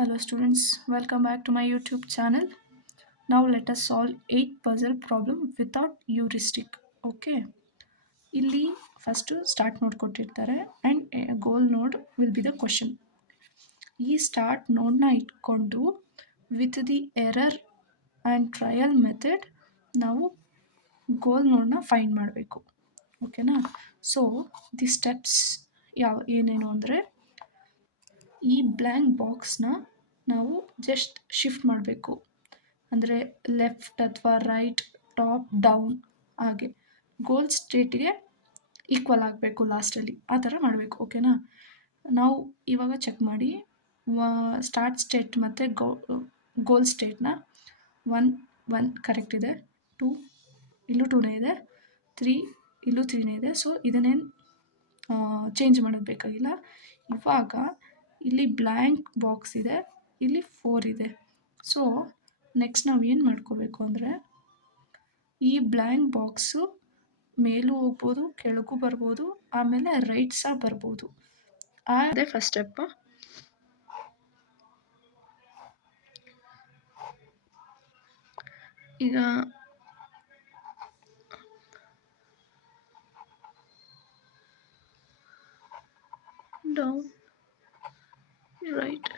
Hello students, welcome back to my YouTube channel. Now let us solve 8 puzzle problem without heuristic. Okay. ಇಲ್ಲಿ first start ನೋಡ್ ಕೊಟ್ಟಿರ್ತಾರೆ and ಗೋಲ್ ನೋಡ್ will be the question. ಈ start ನೋಡ್ನ ಇಟ್ಕೊಂಡು with the error and trial method ನಾವು ಗೋಲ್ ನೋಡ್ನ find ಮಾಡಬೇಕು. ಓಕೆನಾ? ಸೊ ದಿ ಸ್ಟೆಪ್ಸ್ ಏನೇನು ಅಂದರೆ ಈ ಬ್ಲ್ಯಾಂಕ್ ಬಾಕ್ಸ್ನ ನಾವು ಜಸ್ಟ್ ಶಿಫ್ಟ್ ಮಾಡಬೇಕು. ಅಂದರೆ ಲೆಫ್ಟ್ ಅಥವಾ ರೈಟ್, ಟಾಪ್, ಡೌನ್ ಹಾಗೆ ಗೋಲ್ ಸ್ಟೇಟ್ಗೆ ಈಕ್ವಲ್ ಆಗಬೇಕು ಲಾಸ್ಟಲ್ಲಿ, ಆ ಥರ ಮಾಡಬೇಕು. ಓಕೆನಾ? ನಾವು ಇವಾಗ ಚೆಕ್ ಮಾಡಿ ಸ್ಟಾರ್ಟ್ ಸ್ಟೇಟ್ ಮತ್ತು ಗೋಲ್ ಸ್ಟೇಟ್ನ ಒನ್ ಕರೆಕ್ಟ್ ಇದೆ, 2 ಇಲ್ಲೂ 2ನೇ ಇದೆ, 3 ಇಲ್ಲೂ 3ನೇ ಇದೆ. ಸೊ ಇದನ್ನೇನು ಚೇಂಜ್ ಮಾಡೋದು ಬೇಕಾಗಿಲ್ಲ. ಇವಾಗ ಇಲ್ಲಿ ಬ್ಲ್ಯಾಂಕ್ ಬಾಕ್ಸ್ ಇದೆ, ಇಲ್ಲಿ 4 ಇದೆ. ಸೊ ನೆಕ್ಸ್ಟ್ ನಾವು ಏನು ಮಾಡ್ಕೋಬೇಕು ಅಂದರೆ ಈ ಬ್ಲ್ಯಾಂಕ್ ಬಾಕ್ಸು ಮೇಲೂ ಹೋಗ್ಬೋದು, ಕೆಳಗೂ ಬರ್ಬೋದು, ಆಮೇಲೆ ರೈಟ್ ಸಹ ಬರ್ಬೋದು. ಅದೇ ಫಸ್ಟ್ ಸ್ಟೆಪ್. ಈಗ ಡೌನ್, ರೈಟ್,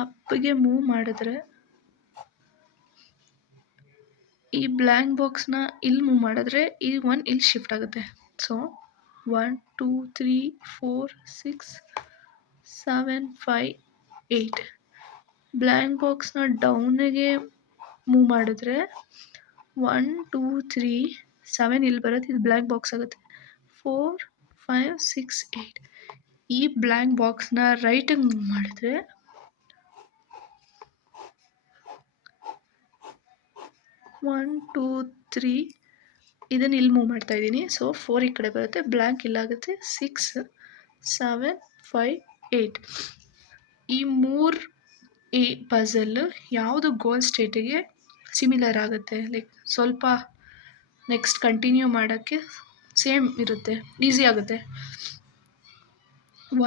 ಅಪ್ಗೆ ಮೂವ್ ಮಾಡಿದ್ರೆ ಈ ಬ್ಲ್ಯಾಂಕ್ ಬಾಕ್ಸ್ನ ಇಲ್ಲಿ ಮೂವ್ ಮಾಡಿದ್ರೆ ಈ ಒನ್ ಇಲ್ಲಿ ಶಿಫ್ಟ್ ಆಗುತ್ತೆ. ಸೊ 1 2 3 4 6 7 5 8 ಬ್ಲ್ಯಾಂಕ್ ಬಾಕ್ಸ್ನ ಡೌನಿಗೆ ಮೂವ್ ಮಾಡಿದ್ರೆ 1 2 3 7 ಇಲ್ಲಿ ಬರುತ್ತೆ, ಇದು ಬ್ಲ್ಯಾಂಕ್ ಬಾಕ್ಸ್ ಆಗುತ್ತೆ. 4 5 6 8 ಈ ಬ್ಲ್ಯಾಂಕ್ ಬಾಕ್ಸ್ನ ರೈಟಿಗೆ ಮೂವ್ ಮಾಡಿದ್ರೆ 1 2 3 ಇದನ್ನು ಇಲ್ಲಿ ಮೂವ್ ಮಾಡ್ತಾ ಇದ್ದೀನಿ. ಸೊ 4 ಈ ಕಡೆ ಬರುತ್ತೆ, ಬ್ಲ್ಯಾಂಕ್ ಇಲ್ಲಾಗುತ್ತೆ. 6 7 5 8 ಈ 3 ಈ ಪಝಲ್ಲು ಯಾವುದು ಗೋಲ್ ಸ್ಟೇಟಿಗೆ ಸಿಮಿಲರ್ ಆಗುತ್ತೆ, ಲೈಕ್ ಸ್ವಲ್ಪ ನೆಕ್ಸ್ಟ್ ಕಂಟಿನ್ಯೂ ಮಾಡೋಕ್ಕೆ ಸೇಮ್ ಇರುತ್ತೆ, ಈಸಿ ಆಗುತ್ತೆ.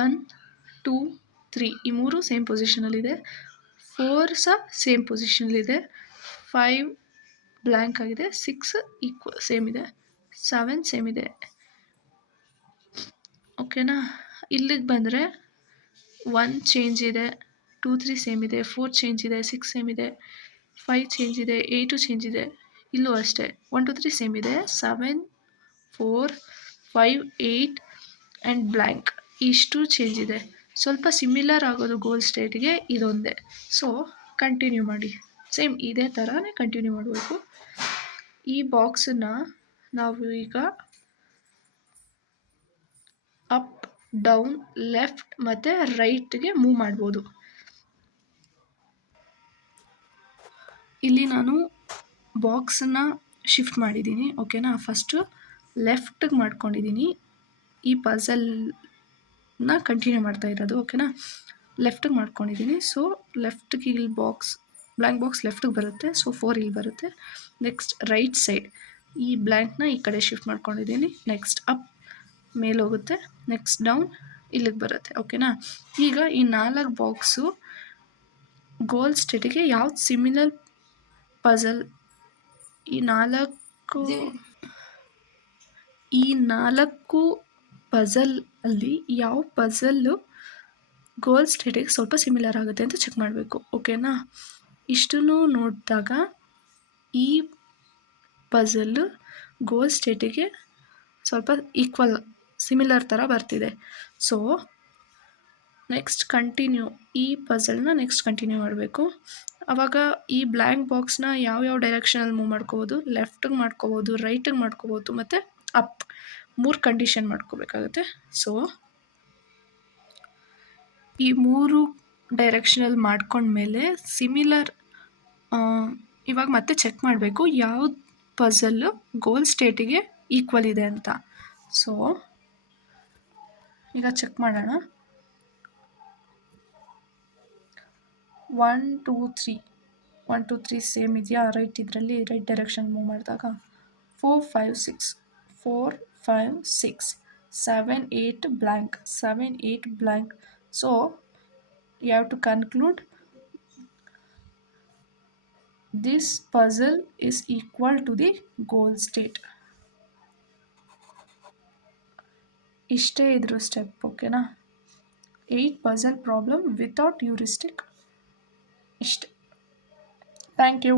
1 2 3 ಈ 3 ಸೇಮ್ ಪೊಸಿಷನಲ್ಲಿದೆ, 4 ಸಹ ಸೇಮ್ ಪೊಸಿಷನಲ್ಲಿದೆ, 5 ಬ್ಲ್ಯಾಂಕ್ ಆಗಿದೆ, 6 ಸೇಮ್ ಇದೆ, 7 ಸೇಮ್ ಇದೆ. ಓಕೆನಾ? ಇಲ್ಲಿಗೆ ಬಂದರೆ 1 ಚೇಂಜ್ ಇದೆ, 2 3 ಸೇಮ್ ಇದೆ, 4 ಚೇಂಜ್ ಇದೆ, 6 ಸೇಮ್ ಇದೆ, 5 ಚೇಂಜ್ ಇದೆ, 8 ಚೇಂಜ್ ಇದೆ. ಇಲ್ಲೂ ಅಷ್ಟೇ 1 2 3 ಸೇಮ್ ಇದೆ, 7 4 5 8 ಆ್ಯಂಡ್ ಬ್ಲ್ಯಾಂಕ್ ಇಷ್ಟು ಚೇಂಜ್ ಇದೆ. ಸ್ವಲ್ಪ ಸಿಮಿಲರ್ ಆಗೋದು ಗೋಲ್ ಸ್ಟೇಟ್ಗೆ ಇದೊಂದೇ. ಸೊ ಕಂಟಿನ್ಯೂ ಮಾಡಿ, ಸೇಮ್ ಇದೇ ಥರನೇ ಕಂಟಿನ್ಯೂ ಮಾಡಬೇಕು. ಈ ಬಾಕ್ಸನ್ನು ನಾವು ಈಗ ಅಪ್ ಡೌನ್ ಲೆಫ್ಟ್ ಮತ್ತು ರೈಟ್ಗೆ ಮೂವ್ ಮಾಡ್ಬೋದು. ಇಲ್ಲಿ ನಾನು ಬಾಕ್ಸನ್ನು ಶಿಫ್ಟ್ ಮಾಡಿದ್ದೀನಿ. ಓಕೆನಾ? ಫಸ್ಟು ಲೆಫ್ಟಿಗೆ ಮಾಡ್ಕೊಂಡಿದ್ದೀನಿ, ಈ ಪಝಲ್ನ ಕಂಟಿನ್ಯೂ ಮಾಡ್ತಾ ಇರೋದು. ಓಕೆನಾ? ಲೆಫ್ಟಿಗೆ ಮಾಡ್ಕೊಂಡಿದ್ದೀನಿ. ಸೊ ಲೆಫ್ಟಿಗೆ ಇಲ್ಲಿ ಬ್ಲ್ಯಾಂಕ್ ಬಾಕ್ಸ್ ಲೆಫ್ಟಿಗೆ ಬರುತ್ತೆ, ಸೊ 4 ಇಲ್ಲಿ ಬರುತ್ತೆ. ನೆಕ್ಸ್ಟ್ ರೈಟ್ ಸೈಡ್ ಈ ಬ್ಲ್ಯಾಂಕ್ನ ಈ ಕಡೆ ಶಿಫ್ಟ್ ಮಾಡ್ಕೊಂಡಿದ್ದೀನಿ. ನೆಕ್ಸ್ಟ್ ಅಪ್ ಮೇಲೆ ಹೋಗುತ್ತೆ, ನೆಕ್ಸ್ಟ್ ಡೌನ್ ಇಲ್ಲಿಗೆ ಬರುತ್ತೆ. ಓಕೆನಾ? ಈಗ ಈ 4 ಬಾಕ್ಸು ಗೋಲ್ ಸ್ಟೇಟಿಗೆ ಯಾವ್ದು ಸಿಮಿಲರ್ ಪಝಲ್, ಈ 4 ಪಝಲ್ ಅಲ್ಲಿ ಯಾವ ಪಝಲ್ಲು ಗೋಲ್ ಸ್ಟೇಟಿಗೆ ಸ್ವಲ್ಪ ಸಿಮಿಲರ್ ಆಗುತ್ತೆ ಅಂತ ಚೆಕ್ ಮಾಡಬೇಕು. ಓಕೆನಾ? ಇಷ್ಟನ್ನು ನೋಡಿದಾಗ ಈ ಪಝಲ್ಲು ಗೋಲ್ ಸ್ಟೇಟಿಗೆ ಸ್ವಲ್ಪ ಈಕ್ವಲ್ ಸಿಮಿಲರ್ ಥರ ಬರ್ತಿದೆ. ಸೊ ನೆಕ್ಸ್ಟ್ ಕಂಟಿನ್ಯೂ, ಈ ಪಝಲ್ನ ನೆಕ್ಸ್ಟ್ ಕಂಟಿನ್ಯೂ ಮಾಡಬೇಕು. ಆವಾಗ ಈ ಬ್ಲ್ಯಾಂಕ್ ಬಾಕ್ಸ್ನ ಯಾವ್ಯಾವ ಡೈರೆಕ್ಷನಲ್ಲಿ ಮೂವ್ ಮಾಡ್ಕೋಬೋದು, ಲೆಫ್ಟಿಗೆ ಮಾಡ್ಕೋಬೋದು, ರೈಟಿಗೆ ಮಾಡ್ಕೋಬೋದು ಮತ್ತು ಅಪ್ 3 ಕಂಡೀಷನ್ ಮಾಡ್ಕೋಬೇಕಾಗುತ್ತೆ. ಸೊ ಈ 3 ಡೈರೆಕ್ಷನಲ್ಲಿ ಮಾಡ್ಕೊಂಡ್ಮೇಲೆ ಸಿಮಿಲರ್ ಇವಾಗ ಮತ್ತೆ ಚೆಕ್ ಮಾಡಬೇಕು ಯಾವ್ದು ಪಝಲ್ಲು ಗೋಲ್ ಸ್ಟೇಟಿಗೆ ಈಕ್ವಲ್ ಇದೆ ಅಂತ. ಸೊ ಈಗ ಚೆಕ್ ಮಾಡೋಣ. 1 2 3 1 2 3 ಸೇಮ್ ಇದೆಯಾ? ರೈಟ್ ಇದರಲ್ಲಿ ರೈಟ್ ಡೈರೆಕ್ಷನ್ ಮೂವ್ ಮಾಡಿದಾಗ 4 5 6 4 5 6 7 8 blank 7 8 blank. So You have to conclude this puzzle is equal to the goal state. ಇಷ್ಟೇ ಇದ್ರ ಸ್ಟೆಪ್ ಓಕೆನಾ. 8 ಪಜಲ್ ಪ್ರಾಬ್ಲಮ್ ವಿತೌಟ್ ಹ್ಯೂರಿಸ್ಟಿಕ್ ಇಷ್ಟೆ. Thank you.